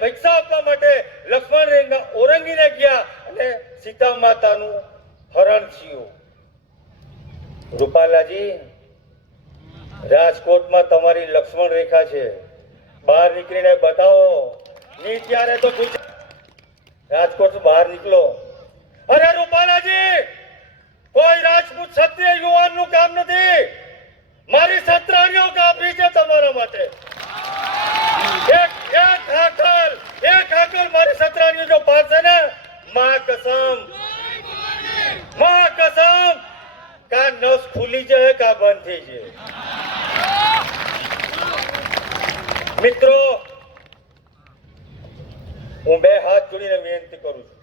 ભિક્ષા આપવા માટે લક્ષ્મણ રેખા ઓરંગીને ગયા અને સીતા માતાનું હરણ થયું. રૂપાલાજી, રાજકોટમાં તમારી લક્ષ્મણ રેખા છે, બહાર નીકળીને બતાવો. નહીં ત્યારે તો રાજકોટ બહાર નીકળો. અરે રૂપાલાજી, કોઈ રાજપૂત ક્ષત્રિય યુવાનનું કામ નથી. મારી સત્રાણીઓ કાપી છે તમારા માટે. એક હાકલ મારી સત્રાણીઓ જો પાડશે ને, માં કસમ કા નસ ખુલી જાય કા બંધ થઈ જાય. મિત્રો, હું બે હાથ જોડીને વિનંતી કરું છું,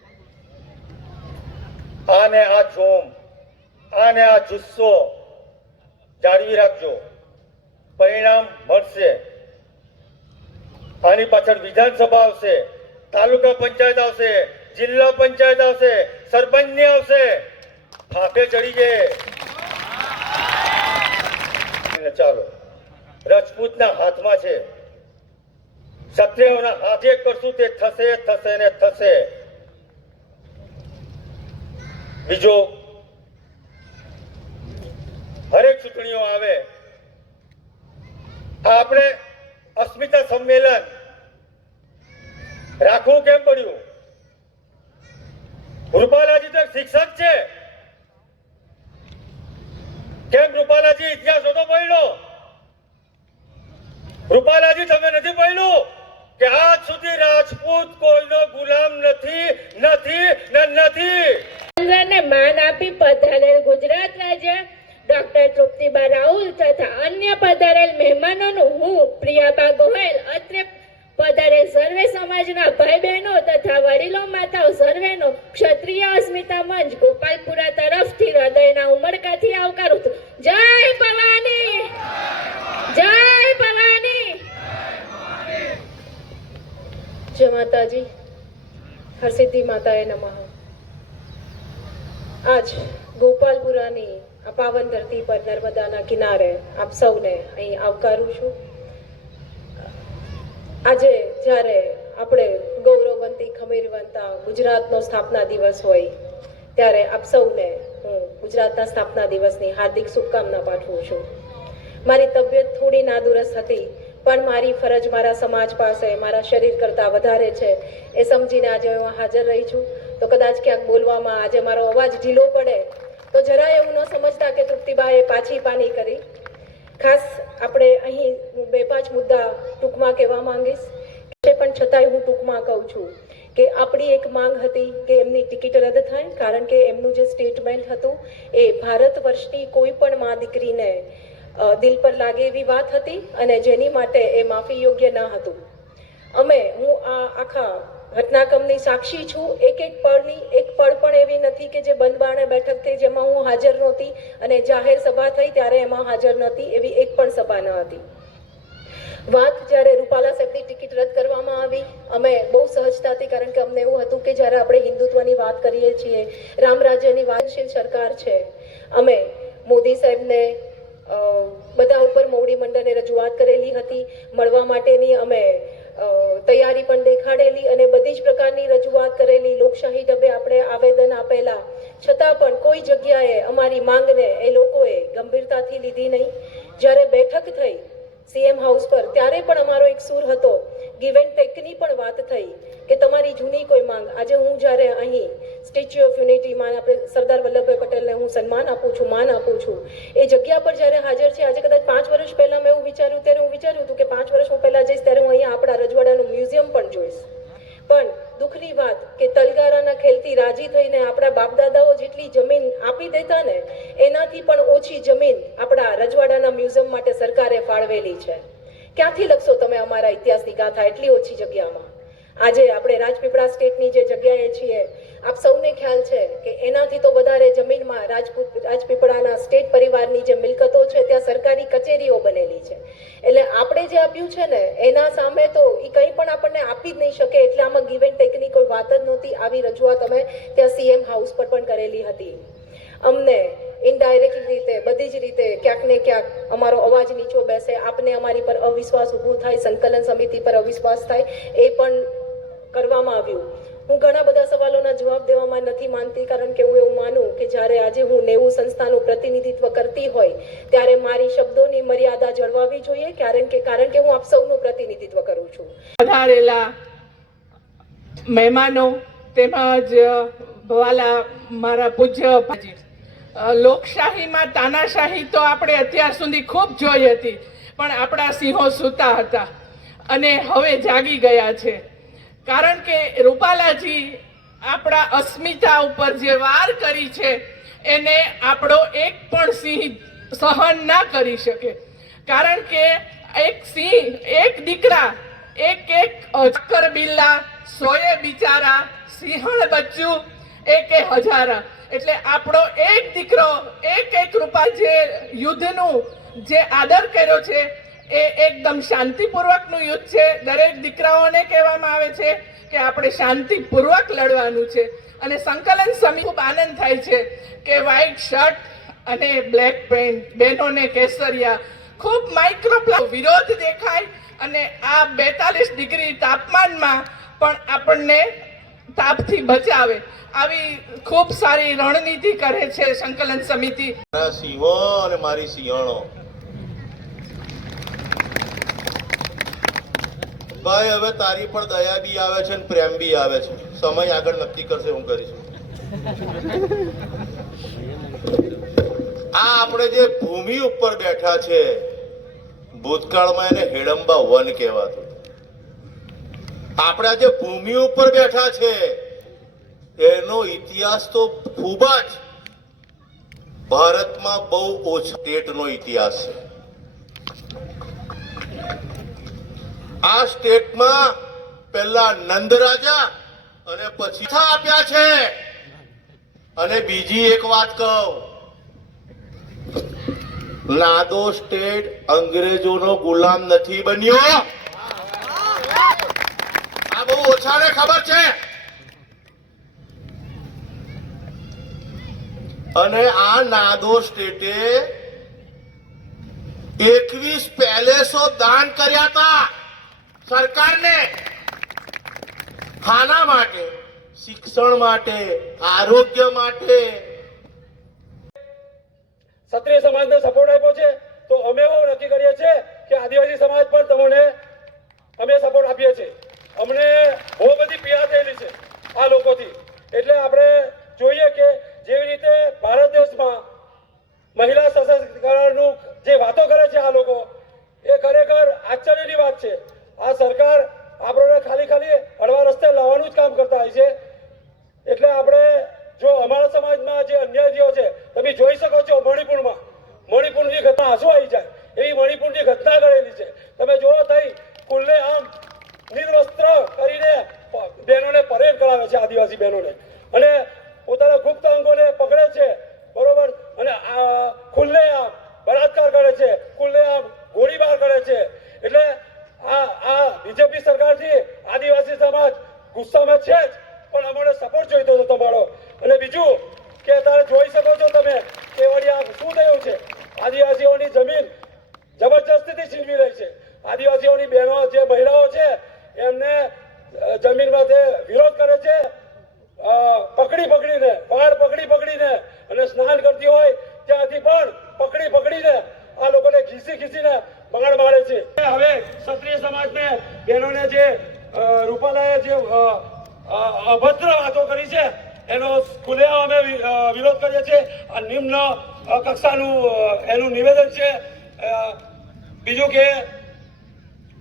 આને આ જોમ, આને આ જુસ્સો જાળવી રાખજો. પરિણામ મળશે. આની પાછળ વિધાનસભા આવશે, તાલુકા પંચાયત આવશે, જિલ્લા પંચાયત આવશે, સરપંચની આવશે. ફાફે ચડી જાય. ચાલો, રાજપૂતના હાથમાં છે. ક્ષત્રિયોના હાથે કરશું તે થશે ને થશે. બીજો, હરેક ચૂંટણીઓ આવે આપણે અસ્મિતા સંમેલન રાખવું કેમ પડ્યું? રૂપાલાજી તો શિક્ષક છે. કેમ રૂપાલાજી ઇતિહાસ નતો પડ્યો? રૂપાલાજી તમે નથી પડ્યું કે આજ સુધી રાજપૂત કોઈનો ગુલામ નથી. ને માન આપી પધારેલ ગુજરાત રાજ્ય ડોક્ટર તૃપ્તિબા રાહુલ તથા અન્ય પધારેલ મહેમાનોનું હું પ્રિયાબા ગોહેલ અત્રે પધારેલ સર્વે સમાજના ભાઈ બહેનો તથા વડીલો માતાઓ સર્વેનો ક્ષત્રિય અસ્મિતા મંચ ગોપાલપુરા તરફથી હૃદયના ઉમળકાથી આવકારું છું. જય ભવાની, જય ભવાની. જય માતાજી. હરસિદ્ધિ માતાએ નમઃ. આજ ગોપાલપુરાની આ પાવન ધરતી પર નર્મદાના કિનારે આપ સૌને અહીં આવકારું છું. આજે જ્યારે આપણે ગૌરવવંતી ખમીરવંતા ગુજરાતનો સ્થાપના દિવસ હોય ત્યારે આપ સૌને હું ગુજરાતના સ્થાપના દિવસની હાર્દિક શુભકામના પાઠવું છું. મારી તબિયત થોડી નાદુરસ્ત હતી, પણ મારી ફરજ મારા સમાજ પાસે મારા શરીર કરતાં વધારે છે એ સમજીને આજે હું હાજર રહી છું. તો કદાચ ક્યાંક બોલવામાં આજે મારો અવાજ ઢીલો પડે તો જરાય એવું ન સમજતા કે તૃપ્તિબાએ પાછી પાની કરી. ખાસ આપણે અહીં હું 2-5 મુદ્દા ટૂંકમાં કહેવા માંગીશ, પણ છતાંય હું ટૂંકમાં કહું છું કે આપણી એક માંગ હતી કે એમની ટિકિટ રદ થાય, કારણ કે એમનું જે સ્ટેટમેન્ટ હતું એ ભારત વર્ષની કોઈ પણ મા દીકરીને દિલ પર લાગે એવી વાત હતી અને જેની માટે એ માફી યોગ્ય ન હતું. હું આ આખા ઘટનાક્રમની સાક્ષી છું. એક પળ પણ એવી નથી કે જે બંધ બારણે બેઠક થઈ જેમાં હું હાજર નહોતી અને જાહેર સભા થઈ ત્યારે એમાં હાજર નહોતી. એવી એક પણ સભા ન હતી. વાત જ્યારે રૂપાલા સાહેબની ટિકિટ રદ કરવામાં આવી, અમે બહુ સહજતાથી, કારણ કે અમને એવું હતું કે જ્યારે આપણે હિન્દુત્વની વાત કરીએ છીએ, રામ રાજ્યની વાતશીલ સરકાર છે, અમે મોદી સાહેબને બધા ઉપર મોવડી મંડળને રજૂઆત કરેલી હતી, મળવા માટેની અમે તૈયારી પણ દેખાડેલી અને બધી જ પ્રકારની રજૂઆત કરેલી. લોકશાહી ઢબે આપણે આવેદન આપેલા, છતાં પણ કોઈ જગ્યાએ અમારી માંગને એ લોકોએ ગંભીરતાથી લીધી નહીં. જ્યારે બેઠક થઈ સીએમ હાઉસ પર ત્યારે પણ અમારો એક સૂર હતો, ગીવ એન્ડ ટેકની પણ વાત થઈ કે તમારી જૂની કોઈ માંગ. આજે હું જ્યારે અહીં સ્ટેચ્યુ ઓફ યુનિટીમાં આપણે સરદાર વલ્લભભાઈ પટેલને હું સન્માન આપું છું, માન આપું છું, એ જગ્યા પર જ્યારે હાજર છે, આજે કદાચ 5 વર્ષ પહેલા મેં એવું વિચાર્યું હતું કે 5 વર્ષ હું પહેલા જઈશ ત્યારે હું અહીંયા આપણા રજવાડાનું મ્યુઝિયમ પણ જોઈશ. પણ દુઃખની વાત કે તલગારાના ખેલથી રાજી થઈને આપણા બાપદાદાઓ જેટલી જમીન આપી દેતા ને એનાથી પણ ઓછી જમીન આપણા રજવાડાના મ્યુઝિયમ માટે સરકારે ફાળવેલી છે. ક્યાંથી લખશો તમે અમારા ઇતિહાસની ગાથા એટલી ઓછી જગ્યામાં? આજે આપણે રાજપીપળા સ્ટેટની જે જગ્યાએ છીએ, આપ સૌને ખ્યાલ છે કે એનાથી તો વધારે જમીનમાં રાજપીપળાના સ્ટેટ પરિવારની જે મિલકતો છે ત્યાં સરકારી કચેરીઓ બનેલી છે. એટલે આપણે જે આપ્યું છે ને એના સામે તો એ કંઈ પણ આપણને આપી જ નહીં શકે. એટલે આમાં ગીવ એન્ડ ટેકની કોઈ વાત જ નહોતી. આવી રજૂઆત અમે ત્યાં સીએમ હાઉસ પર પણ કરેલી હતી. અમને ઇનડાયરેક્ટ રીતે બધી જ રીતે ક્યાંક ને ક્યાંક અમારો અવાજ નીચો બેસે, આપને અમારી પર અવિશ્વાસ ઊભો થાય, સંકલન સમિતિ પર અવિશ્વાસ થાય, એ પણ કરવામાં આવ્યું. હું ઘણા બધા સવાલોના જવાબ દેવામાં નથી માનતી, કારણ કે હું એવું માનું કે જ્યારે આજે હું 90 સંસ્થાનું પ્રતિનિધિત્વ કરતી હોય ત્યારે મારી શબ્દોની મર્યાદા જળવાવી જોઈએ, કારણ કે હું આપ સૌનું પ્રતિનિધિત્વ કરું છું. વધારેલા મહેમાનો તેમજ વાલા મારા પૂજ્ય લોકશાહીમાં તાનાશાહી તો આપણે અત્યાર સુધી ખૂબ જોઈ હતી, પણ આપણા સિંહો સૂતા હતા અને હવે જાગી ગયા છે. કારણ કે રૂપાલાજી આપણા અસ્મિતા ઉપર જે વાર કરી છે એને આપણો એક પણ સિંહ સહન ના કરી શકે. કારણ કે એક સિંહ, એક દીકરા, એક ચક્કર બિલ્લા, સોએ બિચારા, સિંહણ બચ્ચું, એકે હજારા. એટલે આપણો એક દીકરો, એક રૂપા જે યુદ્ધનું જે આદર કર્યો છે એ એકદમ શાંતિપૂર્વકનું યુદ્ધ છે. દરેક દીકરાઓને કહેવામાં આવે છે કે આપણે શાંતિપૂર્વક લડવાનું છે. અને સંકલન સમિતિ ખૂબ આનંદ થાય છે કે વ્હાઈટ શર્ટ અને બ્લેક પેન્ટ, બહેનોને કેસરિયા, ખૂબ માઇક્રો વિરોધ દેખાય અને આ 42 ડિગ્રી તાપમાનમાં પણ આપણને તાપથી બચાવે, આવી ખૂબ સારી રણનીતિ કરે છે સંકલન સમિતિ. મારા સિંહો અને મારી સિંહણો, ભાઈ હવે તારી પણ દયા બી આવે છે અને પ્રેમ બી આવે છે. સમય આગળ નક્કી કરશે, હું કરીશું. આ આપણે જે ભૂમિ ઉપર બેઠા છે, ભૂતકાળમાં એને હેડંબા વન કહેવાતું. આપણે આજે ભૂમિ ઉપર બેઠા છે એનો ઇતિહાસ તો ખૂબ જ ભારતમાં બહુ ઓછો સ્ટેટનો ઇતિહાસ છે. આ સ્ટેટમાં પહેલા નંદ રાજા અને પછી આપ્યા છે. અને બીજી એક વાત કહું, નાદો સ્ટેટ અંગ્રેજોનો ગુલામ નથી બન્યો. આ બહુ ઓછાને ખબર છે. અને આ નાદો સ્ટેટે 21 પેલેસો દાન કર્યા હતા સરકારને. ખાના માટે, શિક્ષણ માટે, આરોગ્ય માટે. ક્ષત્રિય સમાજને સપોર્ટ આપ્યો છે તો અમે એવું નક્કી કરીએ છીએ કે આદિવાસી સમાજ પણ તમને અમે સપોર્ટ આપીએ છીએ. અમને બહુ બધી પીડા થયેલી છે આ લોકોથી. એટલે આપણે જોઈએ કે જેવી રીતે ભારત દેશમાં મહિલા સશક્તિકરણનું જે વાતો કરે છે આ લોકો, એ ખરેખર આશ્ચર્યની વાત છે. આ સરકાર આપણને ખાલી હળવા રસ્તે લાવવાનું જ કામ કરતા હોય છે. એટલે આપણે જો અમારા સમાજમાં જે અન્યાય થયો છે, તમે જોઈ શકો છો મણિપુરની ઘટના, આંસુ આવી જાય એવી મણિપુરની ઘટના કરેલી છે. તમે જોવો થઈ ખુલ્લે આમ નિર્વસ્ત્ર કરીને બહેનોને પરેડ કરાવે છે, આદિવાસી બહેનોને, અને પોતાના ગુપ્ત અંગોને પકડે છે, બરોબર, અને ખુલ્લે આમ બળાત્કાર કરે છે, ખુલ્લે આમ ગોળીબાર કરે છે. એટલે આ બીજેપી સરકારથી આદિવાસી સમાજ ગુસ્સામાં છે જ, પણ અમારે સપોર્ટ જોઈતો હતો તમારો. અને બીજું કે અત્યારે જોઈ શકો છો તમે કે વળી આ શું થયું છે, આદિવાસીઓની જમીન જબરજસ્તીથી છીનવી રહી છે. આદિવાસીઓની બહેનો, જે મહિલાઓ છે, એમને જમીનમાં વિરોધ કરે છે. પકડીને પહાડ પકડીને અને સ્નાન કરતી હોય ત્યાંથી પણ પકડીને આ લોકોને ઘીસીને બગાડ મારે છે. હવે ક્ષત્રિય સમાજને બહેનોને જે રૂપાલાએ જે અભદ્ર વાતો કરી છે એનો ખુલ્લેઆમ અમે વિરોધ કરીએ છીએ. આ નિમ્ન કક્ષાનું એનું નિવેદન છે. બીજું કે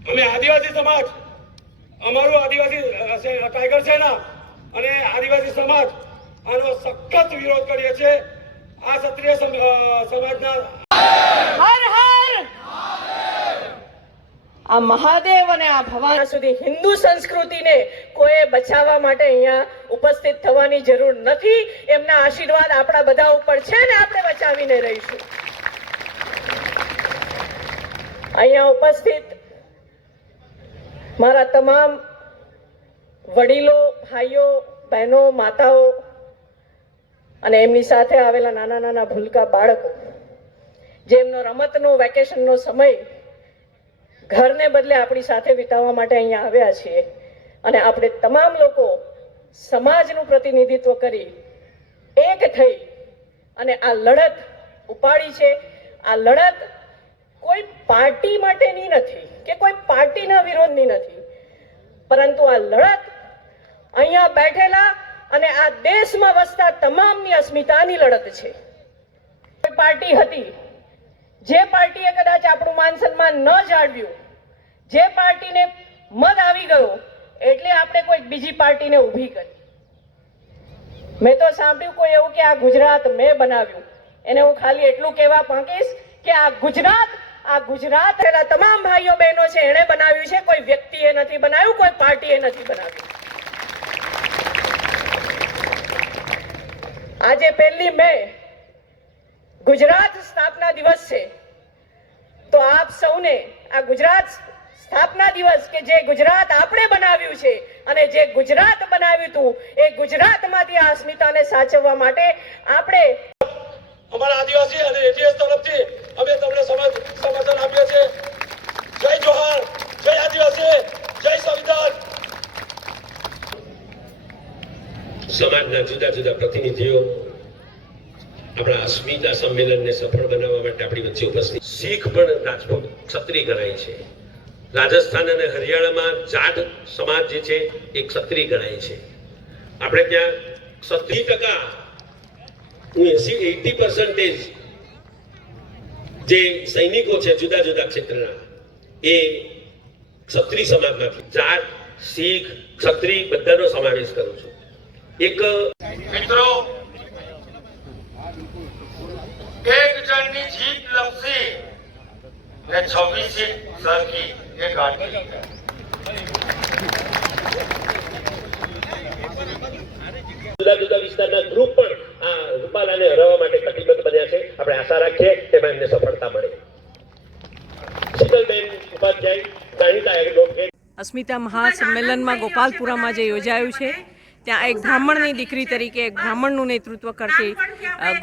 અમે આદિવાસી સમાજ, અમારું આદિવાસી ટાઈગર સેના અને આદિવાસી સમાજ આનો સખત વિરોધ કરીએ છીએ. આ ક્ષત્રિય સમાજના આ મહાદેવ અને આ ભવાની સુધી હિન્દુ સંસ્કૃતિને કોઈ બચાવવા માટે અહીંયા ઉપસ્થિત થવાની જરૂર નથી. એમના આશીર્વાદ આપણા બધા ઉપર છે ને આપણે બચાવીને રહીશું. અહીંયા ઉપસ્થિત મારા તમામ વડીલો, ભાઈઓ, બહેનો, માતાઓ અને એમની સાથે આવેલા નાના ભૂલકા બાળકો, જેમનો રમતનો વેકેશનનો સમય ઘરને બદલે આપણી સાથે વિતાવવા માટે અહીંયા આવ્યા છીએ, અને આપણે તમામ લોકો સમાજનું પ્રતિનિધિત્વ કરી એક થઈ અને આ લડત ઉપાડી છે. આ લડત કોઈ પાર્ટી માટેની નથી કે કોઈ પાર્ટીના વિરોધની નથી, પરંતુ આ લડત અહીંયા બેઠેલા અને આ દેશમાં વસતા તમામની અસ્મિતાની લડત છે. કોઈ પાર્ટી હતી જે પાર્ટીએ કદાચ આપણું માન સન્માન ન જાળવ્યું, જે પાર્ટીને મત આવી ગયો એટલે આપણે કોઈ બીજી પાર્ટીને ઊભી કરી. મેં તો સાંભળ્યું કોઈ એવું કે આ ગુજરાત મેં બનાવ્યું. એને હું ખાલી એટલું કહેવા માંગીશ કે આ ગુજરાત પેલા તમામ ભાઈઓ બહેનો છે એણે બનાવ્યું છે. કોઈ વ્યક્તિએ નથી બનાવ્યું, કોઈ પાર્ટીએ નથી બનાવ્યું. આજે 1 મે ગુજરાત સ્થાપના દિવસ છે, તો આપ સૌને આ ગુજરાત સ્થાપના દિવસ કે જે ગુજરાત આપણે બનાવ્યું છે અને જે ગુજરાત બનાવ્યું હતું એ ગુજરાતમાંથી આ અસ્મિતાને સાચવવા માટે આપણે અમારા આદિવાસી અને એટીએસ તરફથી અમે તમને સમર્થન આપીએ છીએ. જય જોહાર, જય આદિવાસી, જય સંવિધાન. સમાજના જુદા જુદા પ્રતિનિધિઓ આપણા અસ્મિતા સંમેલનને સફળ બનાવવા માટે આપણી વચ્ચે ઉપસ્થિત. શીખ પણ રાજપૂત ક્ષત્રિય ગણાય છે. રાજસ્થાન અને હરિયાણામાં જાટ સમાજ જે છે એ ક્ષત્રિય ગણાય છે. આપણે ત્યાં 80% જે સૈનિકો છે જુદા જુદા ક્ષેત્રના એ ક્ષત્રિય સમાજમાંથી. જાટ, શીખ, ક્ષત્રિય બધાનો સમાવેશ કરું છું. એક મિત્રો, એક જણની જીત લપસી ને 26 સીટ સરકી એ ગાંઠી. જુદા જુદા વિસ્તારના ગ્રુપ પણ આ રૂપાલાને હરાવવા માટે કટિબદ્ધ બન્યા છે. આપણે આશા રાખીએ તેમાં એમને સફળતા મળે. શીતલબેન ઉપાધ્યાય, જાણીતા એડવોકેટ. અસ્મિતા મહાસંમેલનમાં ગોપાલપુરામાં જે યોજાયું છે ત્યાં એક બ્રાહ્મણની દીકરી તરીકે એક બ્રાહ્મણનું નેતૃત્વ કરતી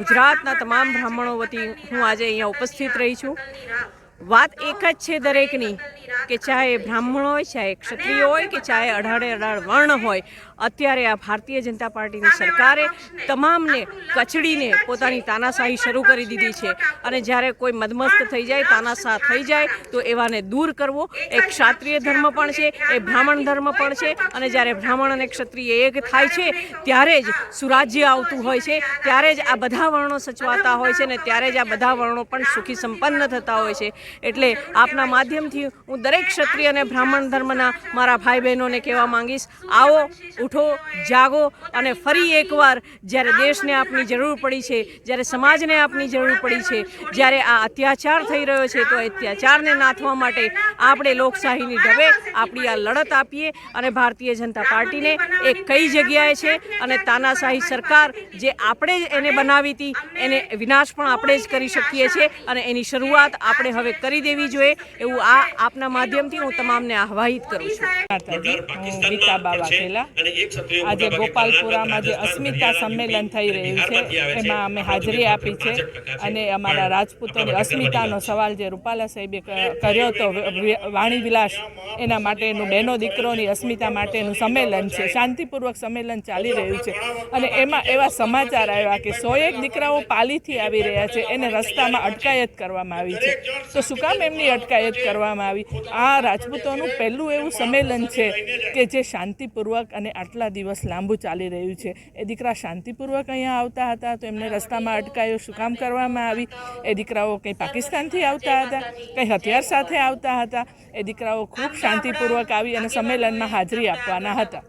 ગુજરાતના તમામ બ્રાહ્મણો વતી હું આજે અહીંયા ઉપસ્થિત રહી છું. વાત એક જ છે દરેકની કે ચાહે બ્રાહ્મણ હોય, ચાહે ક્ષત્રિય હોય કે ચાહે 18 વર્ણ હોય, અત્યારે આ ભારતીય જનતા પાર્ટીની સરકારે તમામને કચડીને પોતાની તાનાશાહી શરૂ કરી દીધી છે. અને જ્યારે કોઈ મદમસ્ત થઈ જાય, તાનાશાહ થઈ જાય તો એવાને દૂર કરવો એ ક્ષત્રિય ધર્મ પણ છે, એ બ્રાહ્મણ ધર્મ પણ છે. અને જ્યારે બ્રાહ્મણ અને ક્ષત્રિય એક થાય છે ત્યારે જ સુરાજ્ય આવતું હોય છે, ત્યારે જ આ બધા વર્ણો સચવાતા હોય છે ને ત્યારે જ આ બધા વર્ણો પણ સુખી સંપન્ન થતા હોય છે. એટલે આપના માધ્યમથી હું દરેક ક્ષત્રિય અને બ્રાહ્મણ ધર્મના મારા ભાઈ બહેનોને કહેવા માંગીશ, આવો, ઉઠો, જાગો અને ફરી એકવાર જ્યારે દેશને આપની જરૂર પડી છે, જ્યારે સમાજને આપની જરૂર પડી છે, જ્યારે આ અત્યાચાર થઈ રહ્યો છે તો અત્યાચારને નાથવા માટે આપણે લોકશાહીની ઢબે આપણી આ લડત આપીએ અને ભારતીય જનતા પાર્ટીને એ કઈ જગ્યાએ છે અને તાનાશાહી સરકાર જે આપણે જ એને બનાવી હતી એને વિનાશ પણ આપણે જ કરી શકીએ છીએ અને એની શરૂઆત આપણે હવે કરી દેવી જોઈએ એવું આ આપના માધ્યમથી હું તમામને આહ્વાહિત કરું છું. હું ગીતાબા વાઘેલા. આજે ગોપાલપુરામાં જે અસ્મિતા સંમેલન થઈ રહ્યું છે એમાં અમે હાજરી આપી છે અને અમારા રાજપૂતોની અસ્મિતાનો સવાલ જે રૂપાલા સાહેબે કર્યો હતો વાણી વિલાસ, એના માટેનું બહેનો દીકરોની અસ્મિતા માટેનું સંમેલન છે. શાંતિપૂર્વક સંમેલન ચાલી રહ્યું છે અને એમાં એવા સમાચાર આવ્યા કે 101 દીકરાઓ પાલીથી આવી રહ્યા છે, એને રસ્તામાં અટકાયત કરવામાં આવી છે. તો શું કામ એમની અટકાયત કરવામાં આવી? આ રાજપૂતોનું પહેલું એવું સંમેલન છે કે જે શાંતિપૂર્વક અને આટલા દિવસ લાંબુ ચાલી રહ્યું છે. એ દીકરા શાંતિપૂર્વક અહીંયા આવતા હતા તો એમને રસ્તામાં અટકાયો શું કામ કરવામાં આવી? એ દીકરાઓ કંઈ પાકિસ્તાનથી આવતા હતા, કંઈ હથિયાર સાથે આવતા હતા? એ દીકરાઓ ખૂબ શાંતિપૂર્વક આવી અને સંમેલનમાં હાજરી આપવાના હતા.